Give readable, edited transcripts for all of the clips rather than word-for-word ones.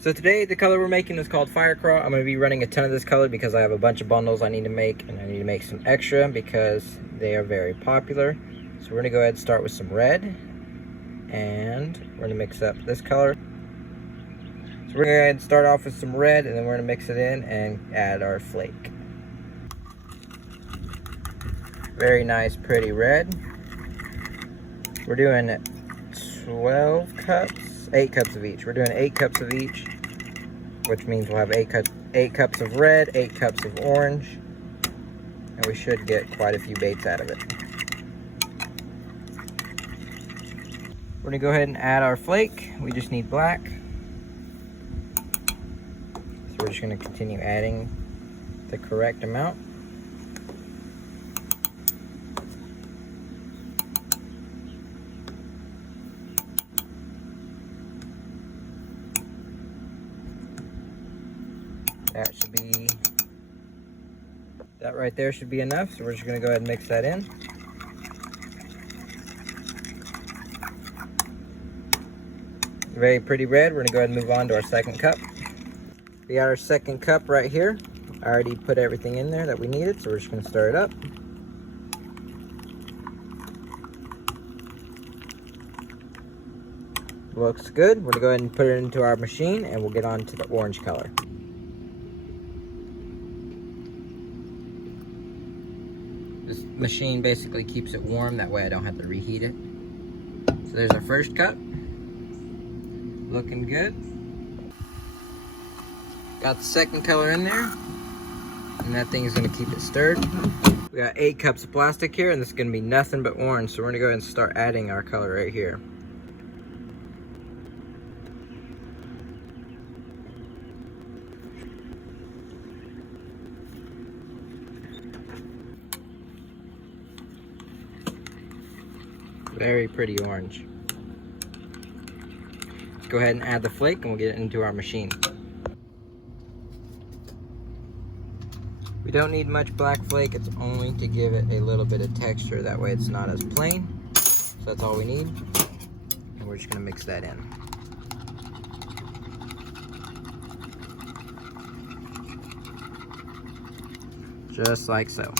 So today the color we're making is called Fire Crawl. I'm going to be running a ton of this color because I have a bunch of bundles I need to make, and I need to make some extra because they are very popular. So we're going to go ahead and start with some red, and we're going to mix up this color. So we're going to go ahead and start off with some red, and then we're going to mix it in and add our flake. Very nice, pretty red. We're doing 12 cups, 8 cups of each. We're doing 8 cups of each, which means we'll have 8 cups of red, 8 cups of orange, and we should get quite a few baits out of it. We're gonna go ahead and add our flake. We just need black. So we're just gonna continue adding the correct amount. That right there should be enough, so we're just gonna go ahead and mix that in. Very pretty red. We're gonna go ahead and move on to our second cup. We got our second cup right here. I already put everything in there that we needed, so we're just gonna stir it up. Looks good. We're gonna go ahead and put it into our machine, and we'll get on to the orange color. This machine basically keeps it warm, that way I don't have to reheat it. So there's our first cup. Looking good. Got the second color in there, and that thing is gonna keep it stirred. We got 8 cups of plastic here, and this is gonna be nothing but orange, so we're gonna go ahead and start adding our color right here. Very pretty orange. Let's go ahead and add the flake, and we'll get it into our machine. We don't need much black flake, it's only to give it a little bit of texture, that way it's not as plain. So that's all we need, and we're just gonna mix that in. Just like so.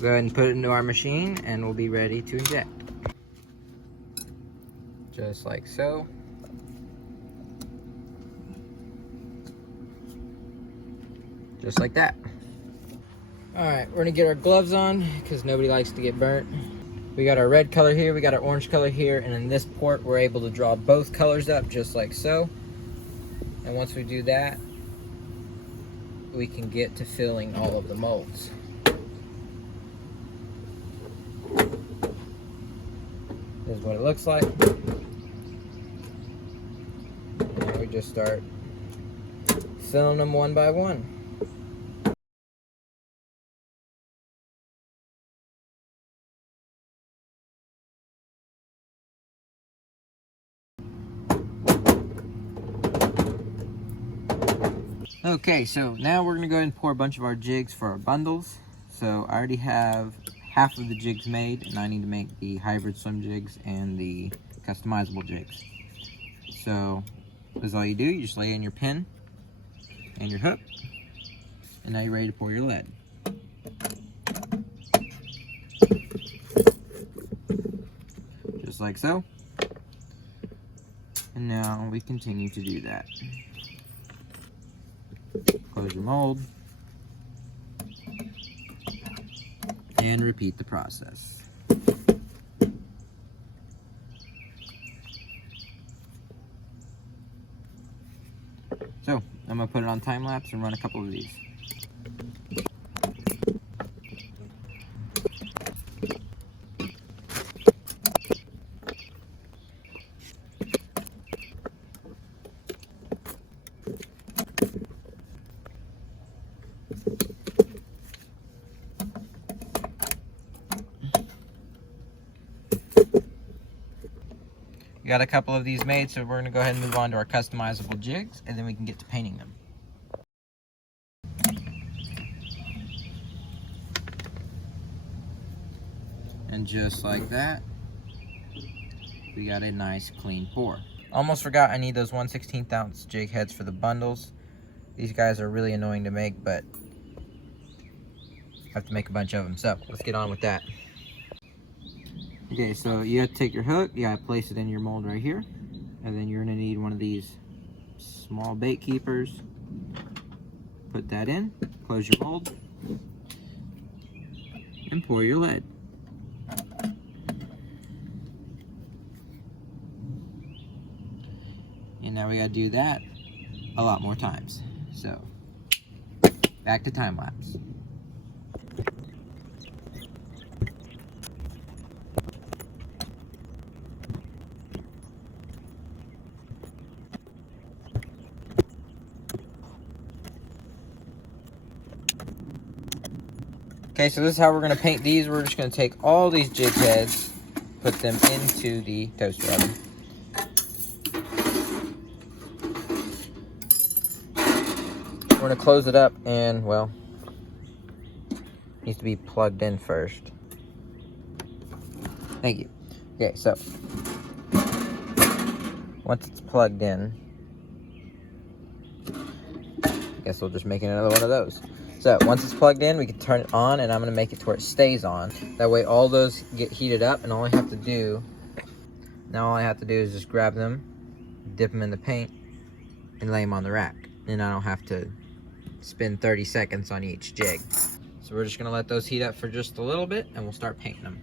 Go ahead and put it into our machine, and we'll be ready to inject. Just like so. Just like that. All right, we're gonna get our gloves on because nobody likes to get burnt. We got our red color here, we got our orange color here, and in this port, we're able to draw both colors up just like so. And once we do that, we can get to filling all of the molds. This is what it looks like. And we just start filling them one by one. Okay, so now we're gonna go ahead and pour a bunch of our jigs for our bundles. So I already have half of the jigs made, and I need to make the hybrid swim jigs and the customizable jigs. So this is all you do. You just lay in your pin and your hook, and now you're ready to pour your lead. Just like so. And now we continue to do that. Close your mold, and repeat the process. So I'm gonna put it on time lapse and run a couple of these. We got a couple of these made, so we're gonna go ahead and move on to our customizable jigs, and then we can get to painting them. And just like that, we got a nice clean pour. Almost forgot I need those 1/16 ounce jig heads for the bundles. These guys are really annoying to make, but I have to make a bunch of them. So let's get on with that. Okay, so you have to take your hook, you gotta place it in your mold right here, and then you're gonna need one of these small bait keepers. Put that in, close your mold, and pour your lead. And now we gotta do that a lot more times. So, back to time lapse. Okay, so this is how we're gonna paint these. We're just gonna take all these jig heads, put them into the toaster oven. We're gonna close it up and, well, needs to be plugged in first. Thank you. Okay, so once it's plugged in, I guess we'll just make another one of those. So once it's plugged in, we can turn it on, and I'm gonna make it to where it stays on. That way all those get heated up, and all I have to do is just grab them, dip them in the paint, and lay them on the rack. And I don't have to spend 30 seconds on each jig. So we're just gonna let those heat up for just a little bit, and we'll start painting them.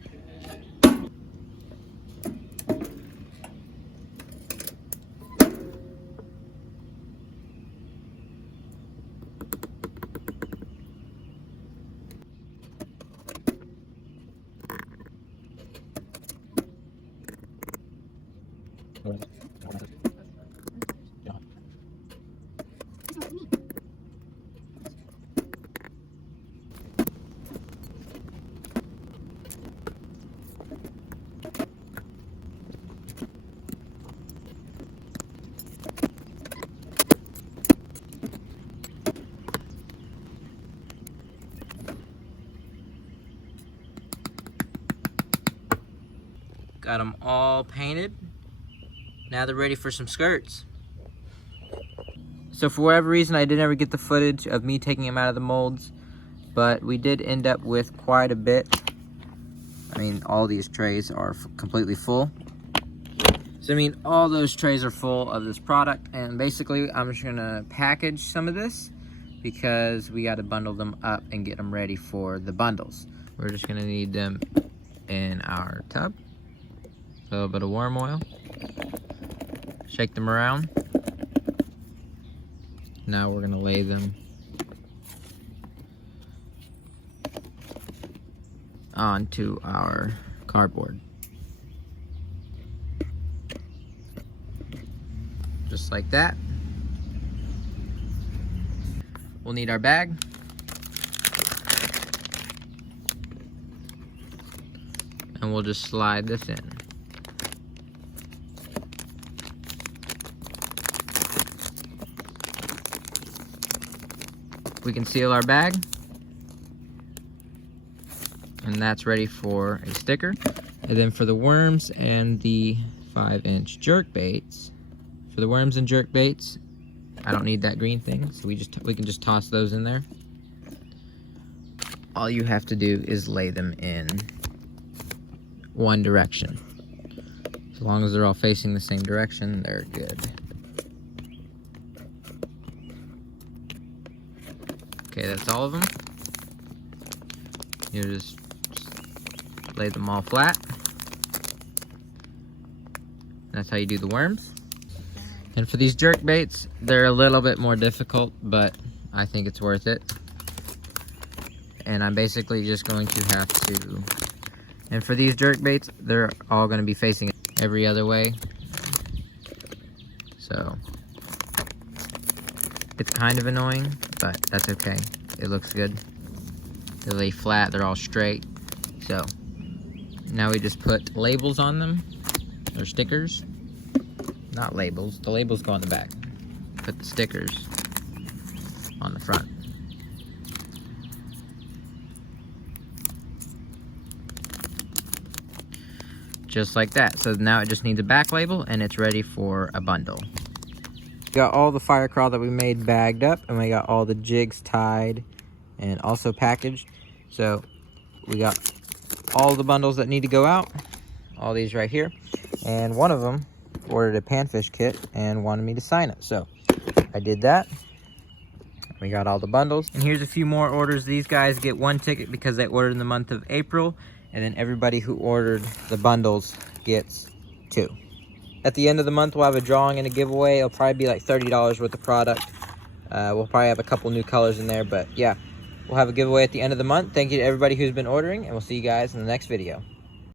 Got them all painted. Now they're ready for some skirts. So for whatever reason, I didn't ever get the footage of me taking them out of the molds, but we did end up with quite a bit. I mean, all these trays are completely full. So I mean, all those trays are full of this product, and basically I'm just gonna package some of this because we gotta bundle them up and get them ready for the bundles. We're just gonna need them in our tub. A little bit of worm oil. Shake them around. Now we're gonna lay them onto our cardboard. Just like that. We'll need our bag. And we'll just slide this in. We can seal our bag, and that's ready for a sticker. And then for the worms and the 5-inch jerk baits, for the worms and jerk baits, I don't need that green thing, so we can just toss those in there. All you have to do is lay them in one direction. As long as they're all facing the same direction, they're good. Okay, that's all of them. You just lay them all flat. That's how you do the worms. And for these jerk baits, they're a little bit more difficult, but I think it's worth it. And I'm basically just going to have to, and for these jerk baits, they're all going to be facing every other way. So it's kind of annoying, but that's okay. It looks good. They lay flat, they're all straight. So now we just put labels on them, or stickers. Not labels, the labels go on the back. Put the stickers on the front. just like that. So now it just needs a back label and it's ready for a bundle. We got all the fire crawl that we made bagged up, and we got all the jigs tied and also packaged. So we got all the bundles that need to go out, all these right here. And one of them ordered a panfish kit and wanted me to sign it. So I did that. We got all the bundles. And here's a few more orders. These guys get 1 ticket because they ordered in the month of April. And then everybody who ordered the bundles gets 2. At the end of the month, we'll have a drawing and a giveaway. It'll probably be like $30 worth of product. We'll probably have a couple new colors in there, but yeah, we'll have a giveaway at the end of the month. Thank you to everybody who's been ordering, and we'll see you guys in the next video.